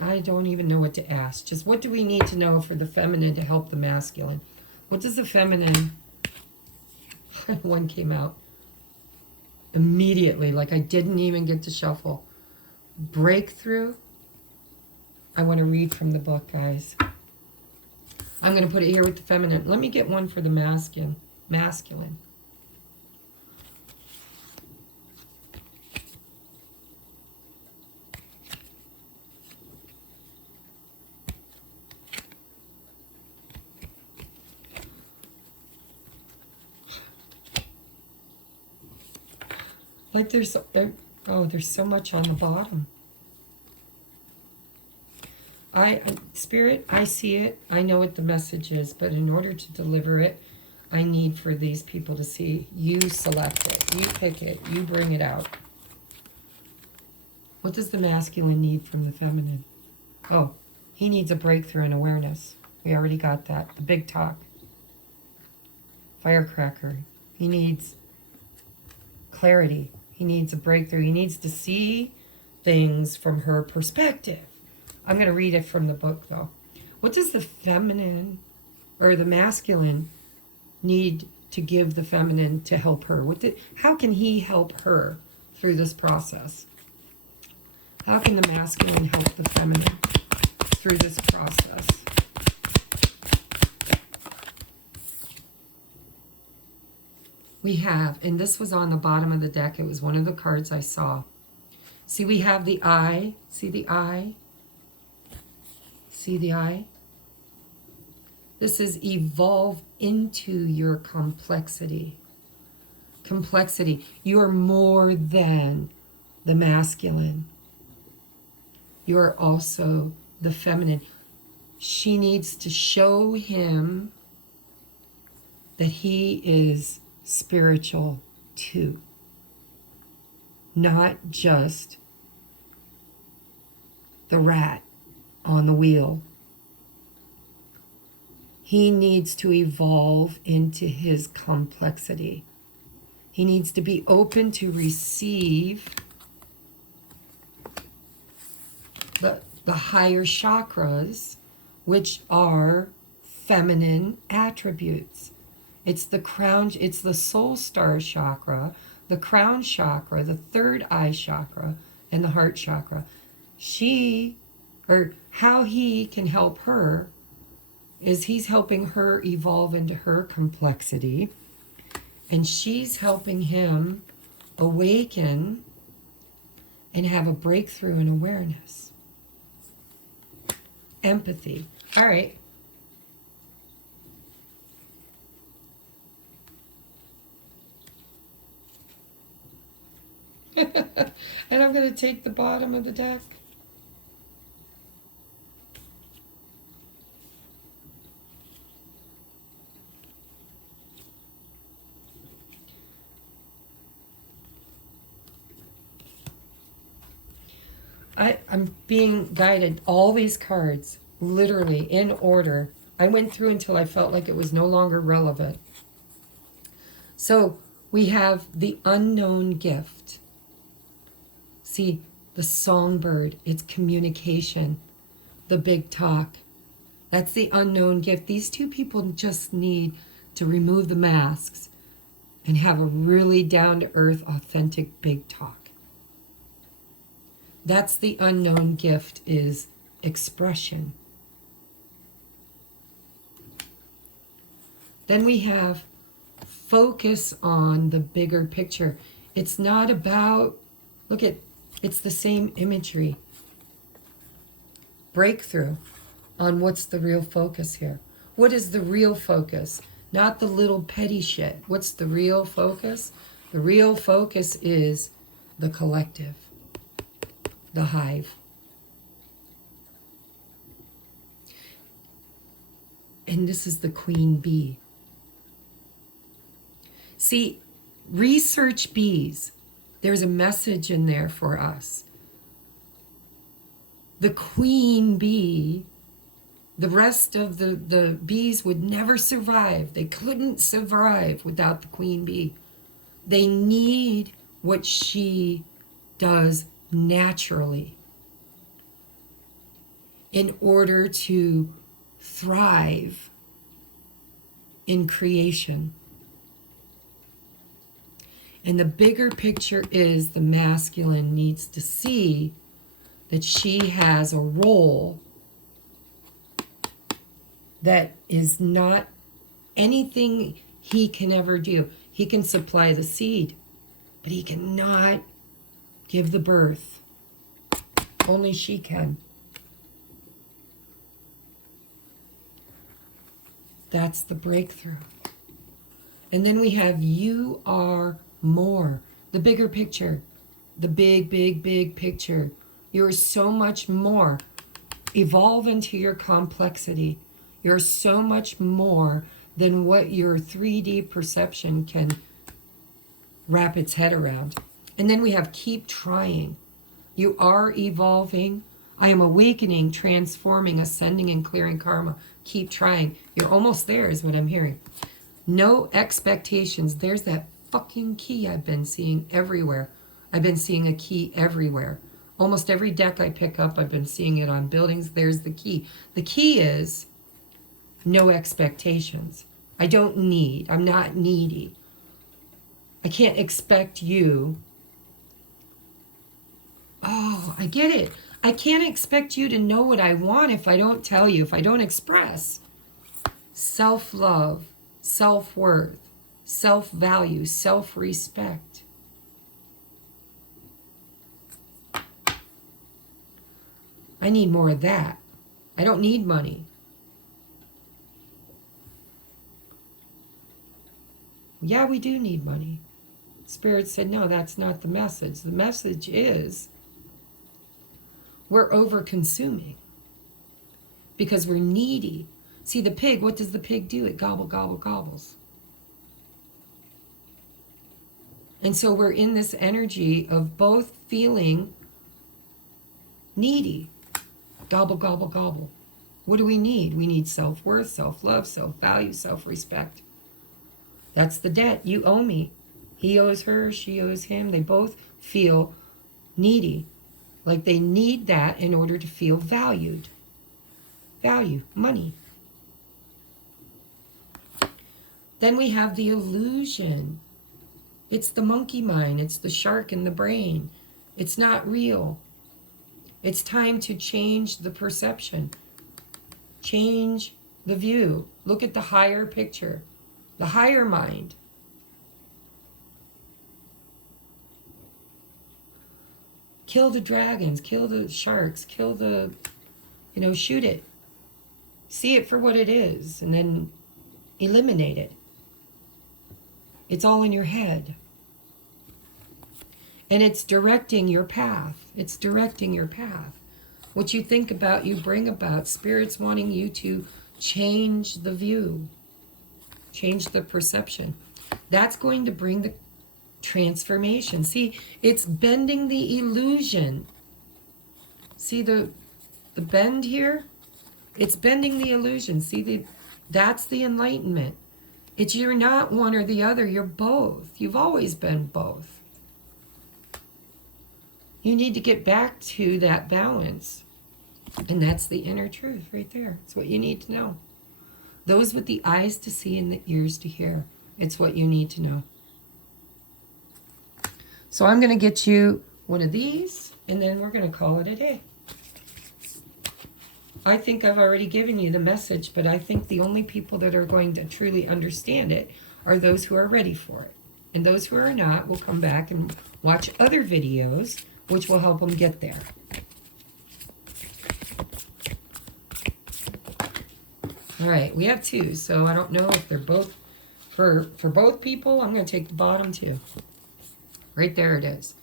I don't even know what to ask. Just what do we need to know for the feminine to help the masculine? What does the feminine... One came out immediately, like I didn't even get to shuffle. Breakthrough. I want to read from the book, guys. I'm going to put it here with the feminine. Let me get one for the masculine. Like there's so much on the bottom. Spirit, I see it. I know what the message is, but in order to deliver it, I need for these people to see you select it, you pick it, you bring it out. What does the masculine need from the feminine? Oh, he needs a breakthrough in awareness. We already got that. The big talk. Firecracker. He needs clarity. He needs a breakthrough. He needs to see things from her perspective. I'm going to read it from the book, though. What does the feminine or the masculine need to give the feminine to help her? How can he help her through this process? How can the masculine help the feminine through this process? we have, and this was on the bottom of the deck, it was one of the cards I saw. See, we have the eye. See the eye? See the eye? This is evolve into your complexity. Complexity. You are more than the masculine. You are also the feminine. She needs to show him that he is spiritual too. Not just the rat on the wheel. He needs to evolve into his complexity. He needs to be open to receive the higher chakras, which are feminine attributes. It's the crown, it's the soul star chakra, the crown chakra, the third eye chakra, and the heart chakra. How he can help her is he's helping her evolve into her complexity, and she's helping him awaken and have a breakthrough in awareness. Empathy. All right. And I'm going to take the bottom of the deck. I'm being guided. All these cards, literally in order. I went through until I felt like it was no longer relevant. So we have the unknown gift. See, the songbird, it's communication, the big talk. That's the unknown gift. These two people just need to remove the masks and have a really down-to-earth, authentic big talk. That's the unknown gift, is expression. Then we have focus on the bigger picture. It's not about, look at, it's the same imagery. Breakthrough on what's the real focus here. What is the real focus? Not the little petty shit. What's the real focus? The real focus is the collective, the hive. And this is the queen bee. See, research bees. There's a message in there for us. The queen bee, the rest of the bees would never survive. They couldn't survive without the queen bee. They need what she does naturally in order to thrive in creation. And the bigger picture is the masculine needs to see that she has a role that is not anything he can ever do. He can supply the seed, but he cannot give the birth. Only she can. That's the breakthrough. And then we have you are more. The bigger picture. The big, big, big picture. You're so much more. Evolve into your complexity. You're so much more than what your 3D perception can wrap its head around. And then we have keep trying. You are evolving. I am awakening, transforming, ascending, and clearing karma. Keep trying. You're almost there is what I'm hearing. No expectations. There's that fucking key I've been seeing everywhere. I've been seeing a key everywhere. Almost every deck I pick up, I've been seeing it on buildings. There's the key. The key is no expectations. I don't need. I'm not needy. I can't expect you. Oh, I get it. I can't expect you to know what I want if I don't tell you, if I don't express. Self-love, self-worth. self-value, self-respect. I need more of that. I don't need money. Yeah, we do need money. Spirit said, no, that's not the message. The message is we're over-consuming because we're needy. See, the pig, what does the pig do? It gobble, gobble, gobbles. And so we're in this energy of both feeling needy. Gobble, gobble, gobble. What do we need? We need self-worth, self-love, self-value, self-respect. That's the debt. You owe me. He owes her, she owes him. They both feel needy. Like they need that in order to feel valued. Value, money. Then we have the illusion. It's the monkey mind. It's the shark in the brain. It's not real. It's time to change the perception. Change the view. Look at the higher picture. The higher mind. Kill the dragons, kill the sharks, kill the, shoot it. See it for what it is, and then eliminate it. It's all in your head. And it's directing your path. It's directing your path. What you think about, you bring about. Spirit's wanting you to change the view. Change the perception. That's going to bring the transformation. See, it's bending the illusion. See the bend here? It's bending the illusion. See, that's the enlightenment. It's you're not one or the other. You're both. You've always been both. You need to get back to that balance. And that's the inner truth right there. It's what you need to know. Those with the eyes to see and the ears to hear. It's what you need to know. So I'm going to get you one of these, and then we're going to call it a day. I think I've already given you the message, but I think the only people that are going to truly understand it are those who are ready for it. And those who are not will come back and watch other videos, which will help them get there. All right, we have two, so I don't know if they're both, for both people, I'm going to take the bottom two. Right there it is,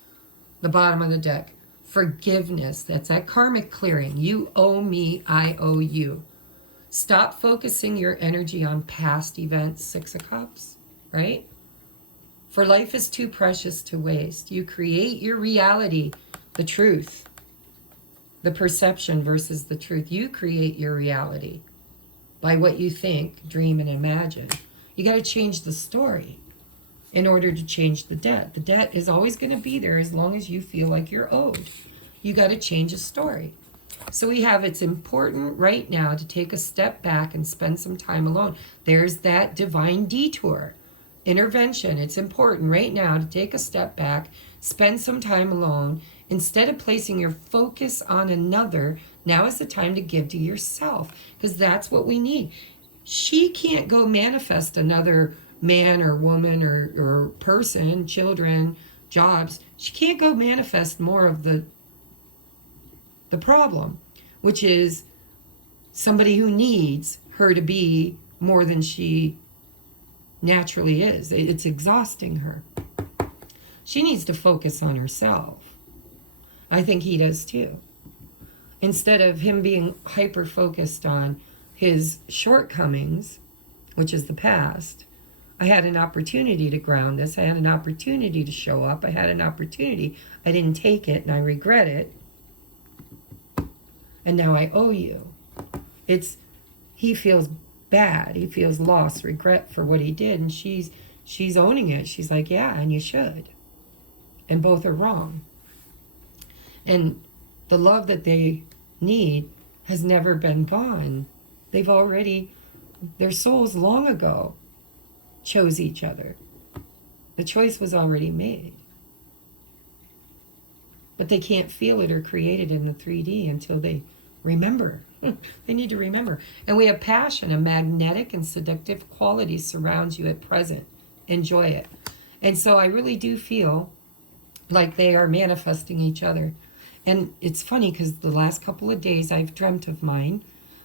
the bottom of the deck. Forgiveness, that's that karmic clearing. You owe me, I owe you. Stop focusing your energy on past events, Six of Cups, right? For life is too precious to waste. You create your reality, the truth, the perception versus the truth. You create your reality by what you think, dream, and imagine. You got to change the story in order to change the debt. The debt is always going to be there as long as you feel like you're owed. You got to change a story. So we have, it's important right now to take a step back and spend some time alone. There's that divine detour, intervention. It's important right now to take a step back, spend some time alone. Instead of placing your focus on another, now is the time to give to yourself, because that's what we need. She can't go manifest another man or woman or person, children, jobs. She can't go manifest more of the problem, which is somebody who needs her to be more than she naturally is. It's exhausting her. She needs to focus on herself. I think he does too. Instead of him being hyper-focused on his shortcomings, which is the past, I had an opportunity to ground this. I had an opportunity to show up. I had an opportunity. I didn't take it, and I regret it. And now I owe you. He feels bad. He feels lost, regret for what he did, and she's owning it. She's like, yeah, and you should. And both are wrong. And the love that they need has never been gone. They've already, their souls long ago chose each other. The choice was already made. But they can't feel it or create it in the 3D until they remember. They need to remember. And we have passion, a magnetic and seductive quality surrounds you at present enjoy it. And so I really do feel like they are manifesting each other. And it's funny because the last couple of days I've dreamt of mine,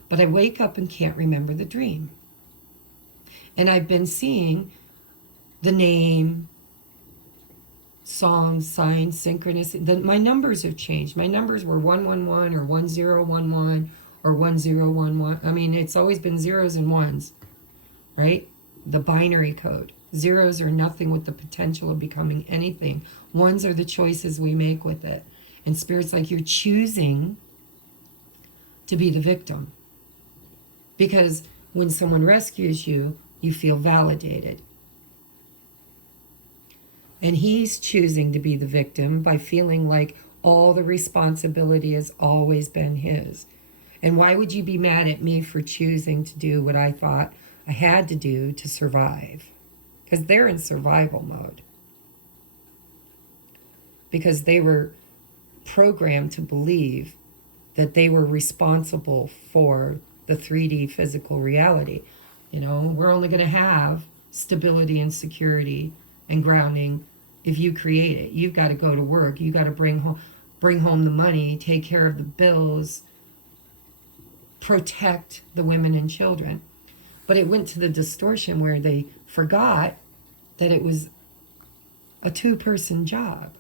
but I wake up and can't remember the dream. And I've been seeing the name, songs, signs, synchronicity. My numbers have changed. My numbers were 111 or 1011 or 1011. I mean, it's always been zeros and ones, right? The binary code. Zeros are nothing with the potential of becoming anything. Ones are the choices we make with it. And Spirit's like, you're choosing to be the victim. Because when someone rescues you, you feel validated. And he's choosing to be the victim by feeling like all the responsibility has always been his. And why would you be mad at me for choosing to do what I thought I had to do to survive? Because they're in survival mode. Because they were programmed to believe that they were responsible for the 3D physical reality. You know, we're only going to have stability and security and grounding if you create it. You've got to go to work. You've got to bring home the money, take care of the bills, protect the women and children. But it went to the distortion where they forgot that it was a two-person job.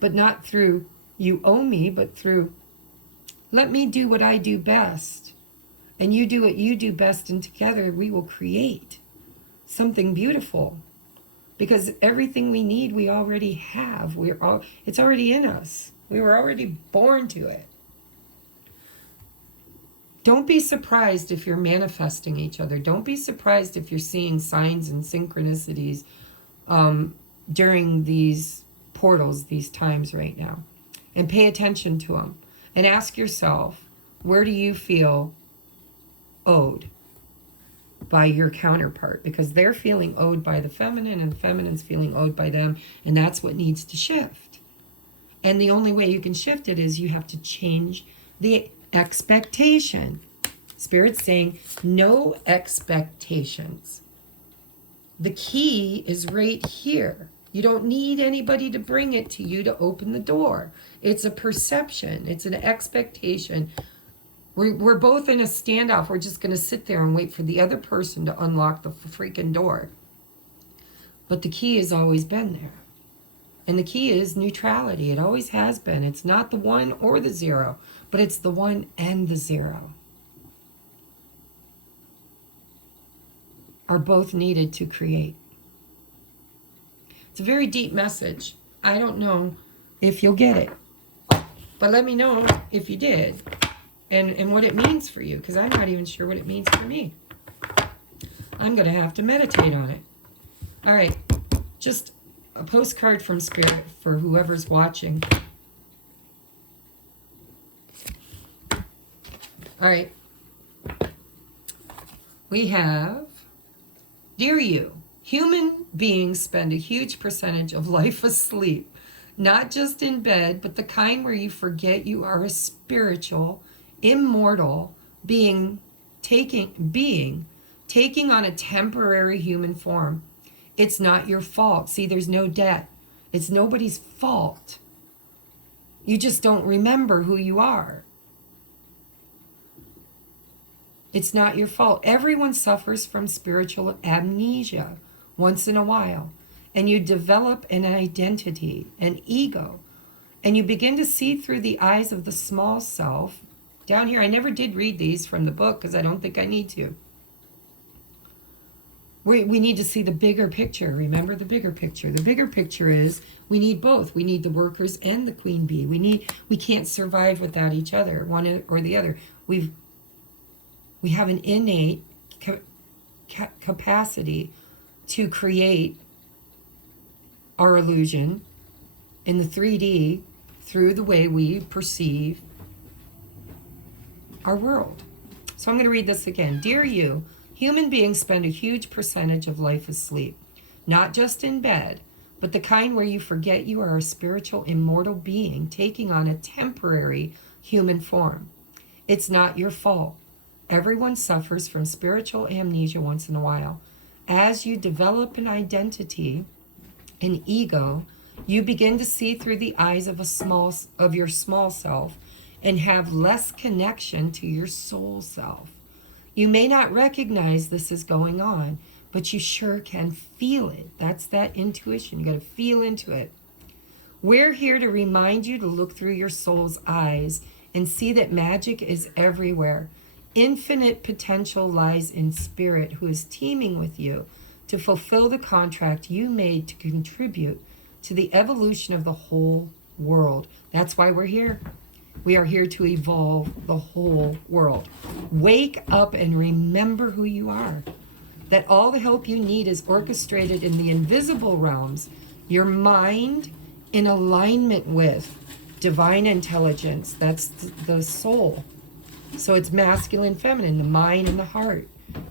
But not through, you owe me, but through, let me do what I do best. And you do what you do best, and together we will create something beautiful. Because everything we need, we already have. It's already in us. We were already born to it. Don't be surprised if you're manifesting each other. Don't be surprised if you're seeing signs and synchronicities during these portals, these times right now. And pay attention to them. And ask yourself, where do you feel owed by your counterpart? Because they're feeling owed by the feminine, and the feminine's feeling owed by them. And that's what needs to shift. And the only way you can shift it is you have to change the expectation. Spirit's saying no expectations. The key is right here. You don't need anybody to bring it to you to open the door. It's a perception. It's an expectation. We're both in a standoff. We're just going to sit there and wait for the other person to unlock the freaking door. But the key has always been there. And the key is neutrality. It always has been. It's not the 1 or the 0, but it's the 1 and the 0 are both needed to create. It's a very deep message. I don't know if you'll get it. But let me know if you did and what it means for you, because I'm not even sure what it means for me. I'm going to have to meditate on it. All right. Just a postcard from Spirit for whoever's watching. All right. We have, dear you, human beings spend a huge percentage of life asleep, not just in bed, but the kind where you forget you are a spiritual, immortal being taking on a temporary human form. It's not your fault. See, there's no debt. It's nobody's fault. You just don't remember who you are. It's not your fault. Everyone suffers from spiritual amnesia once in a while. And you develop an identity, an ego. And you begin to see through the eyes of the small self. Down here, I never did read these from the book because I don't think I need to. We need to see the bigger picture. Remember the bigger picture. The bigger picture is we need both. We need the workers and the queen bee. We can't survive without each other, one or the other. We have an innate capacity to create our illusion in the 3D through the way we perceive our world. So I'm going to read this again. Dear you, human beings spend a huge percentage of life asleep, not just in bed, but the kind where you forget you are a spiritual, immortal being taking on a temporary human form. It's not your fault. Everyone suffers from spiritual amnesia once in a while. as you develop an identity, an ego, you begin to see through the eyes of your small self and have less connection to your soul self. You may not recognize this is going on, but you sure can feel it. That's that intuition. You got to feel into it. We're here to remind you to look through your soul's eyes and see that magic is everywhere. Infinite potential lies in spirit, who is teaming with you to fulfill the contract you made to contribute to the evolution of the whole world. That's why we're here. We are here to evolve the whole world. Wake up and remember who you are. That all the help you need is orchestrated in the invisible realms. Your mind in alignment with divine intelligence. That's the soul. So it's masculine, feminine, the mind and the heart.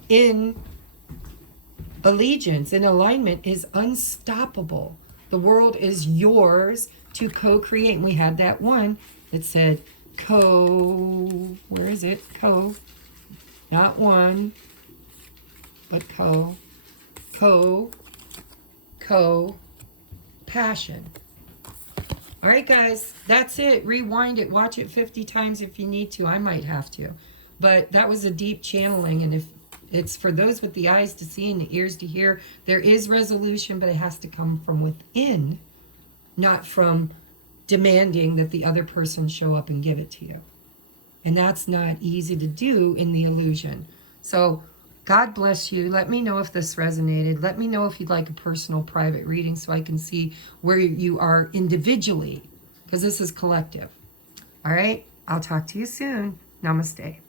In allegiance, in alignment, is unstoppable. The world is yours to co-create. And we had that one that said where is it? Not one, but passion. All right, guys, that's it. Rewind it. Watch it 50 times if you need to. I might have to. But that was a deep channeling, and if it's for those with the eyes to see and the ears to hear, there is resolution, but it has to come from within, not from demanding that the other person show up and give it to you. And that's not easy to do in the illusion. So God bless you. Let me know if this resonated. Let me know if you'd like a personal private reading so I can see where you are individually, because this is collective. All right, I'll talk to you soon. Namaste.